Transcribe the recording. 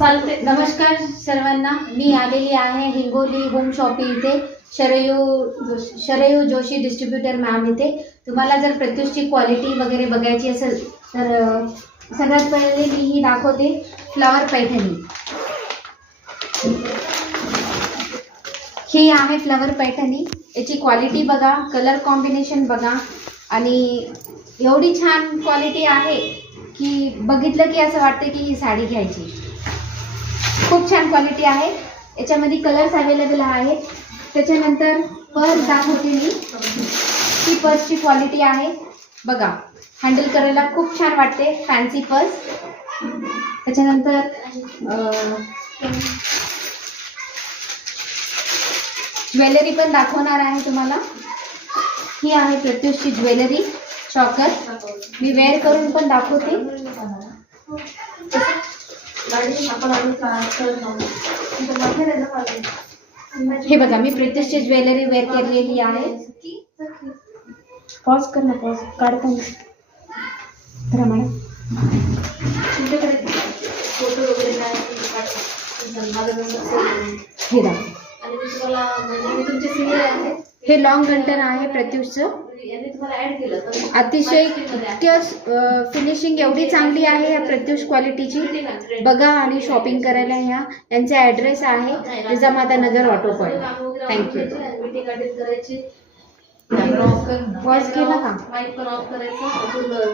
चालते. नमस्कार सर्वांना, मी आलेली आहे हिंगोली होम शॉपिंग इथे शरयू जोशी डिस्ट्रीब्युटर मॅम इथे. तुम्हाला जर प्रत्युषची क्वालिटी वगैरे बघायची असेल तर सगळ्यात पहिले मी ही दाखवते फ्लॉवर पैठणी. ही आहे फ्लॉवर पैठणी. याची क्वालिटी बघा, कलर कॉम्बिनेशन बघा आणि एवढी छान क्वालिटी आहे की बघितलं की असं वाटतं की ही साडी घ्यायची. खूप छान क्वालिटी आहे. याच्यामध्ये कलर्स अवेलेबल आहेत. त्याच्यानंतर पर्स दाखवते मी. ही पर्सची क्वालिटी आहे बघा, हँडल करायला खूप छान वाटते, फॅन्सी पर्स. त्याच्यानंतर ज्वेलरी पण दाखवणार आहे तुम्हाला. ही आहे प्रत्युषची ज्वेलरी चॉकर. मी वेअर करून पण दाखवते. हे बघा, मी प्रत्युषची ज्वेलरी वेअर केलेली आहे. पॉज कर ना, पॉज काढताना धरा मॅडम. फोटो वगैरे हे दाखव. आणि मी तुम्हाला म्हणजे मी तुमचे सिनियर आहे. हे लॉंग गंटर आहे प्रत्युषचं. यांनी तुम्हाला ऍड केलं तर अतिशय फिनिशिंग एवढी चांगली आहे या प्रत्युष क्वालिटीची. बघा आणि शॉपिंग करायला यांचा ॲड्रेस आहे Jijamata Nagar auto point. Thank you. Meeting attend करायची. पॉज केला का? माईक पण ऑफ करायचं.